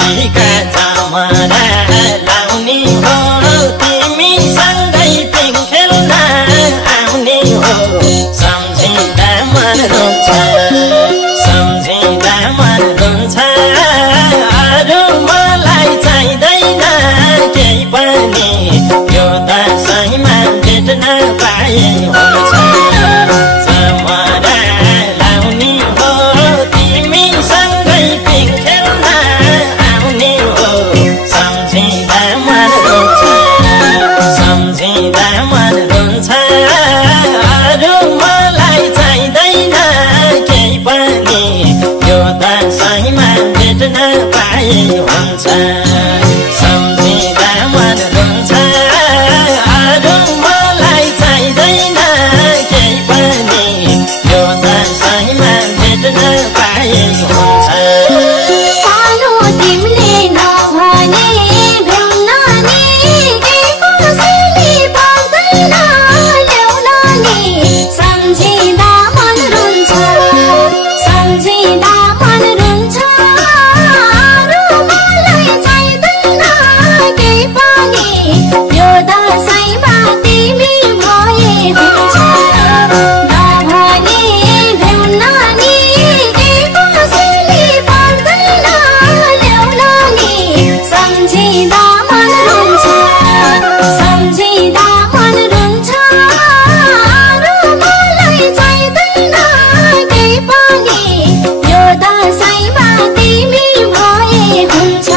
टिका जमरा लाउने हो तिमीसँगै पिङ खेल्न आउने हो सम्झिँदा मन रुन्छ सम्झिँदा मन रुन्छ अरू मलाई चाहिँदैन केही पनि यो दशैँमा भेट्न पाए हुन्छ जमरा लाउने हो तिमीसँगै पिङ खेल्न आउने हो सम्झिँदा मन रुन्छ सम्झिँदा मन रुन्छ अरू मलाई चाहिँदैन केही पनि यो दशैँमा भेट्न पाए हुन्छ सम्झिँदा मन रुन्छ अरू मलाई चाहिँदैन केही पनि यो दशैँमा भेट्न पाए हुन्छ सानो तिमीले नभने भ्याउन नि के कसैले पाउँदैन ल्याउन नि सम्झिँदा मन रुन्छ सम्झिँदा मन रुन्छ अरू मलाई चाहिँदैन केही पनि यो दशैँमा तिमी भए हुन्छ नभने भ्याउन नि के कसैले पाउँदैन ल्याउन नि सम्झिँदा मन रुन्छ सम्झिँदा मन रुन्छ अरू मलाई चाहिँदैन केही पनि यो दशैँमा तिमी भए हुन्छ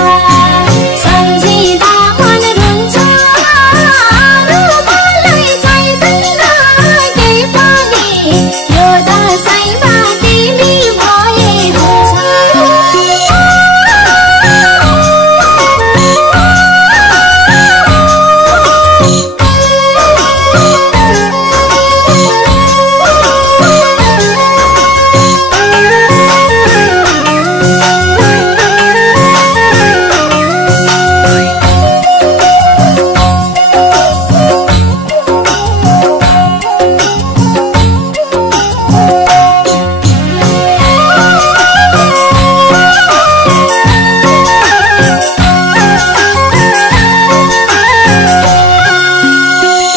सम्झिँदा मन रुन्छ अरू मलाई चाहिँदैन केही पनि यो दशैँमा तिमी भए हुन्छ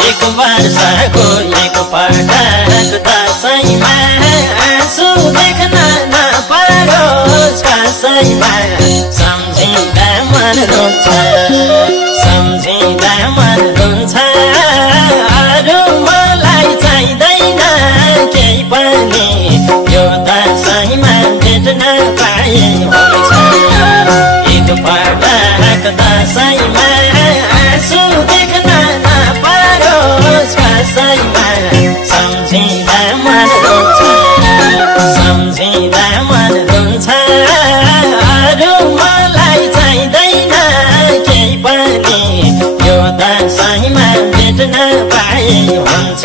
एक वर्षको एक पटक दशैँमा आँसु देख्न नपरोस् कसैमा सम्झिँदा मन रुन्छ सम्झिँदा मन रुन्छ अरू मलाई चाहिँदैन केही पनि यो दशैँमा भेट्न पाए हुन्छ एक पटक दशैँमा आँसु देख्न नपरोस् कसैमा सम्झिँदा मन रुन्छ सम्झिँदा मन रुन्छ अरू मलाई चाहिँदैन केही पनि यो दशैँमा भेट्न पाए हुन्छ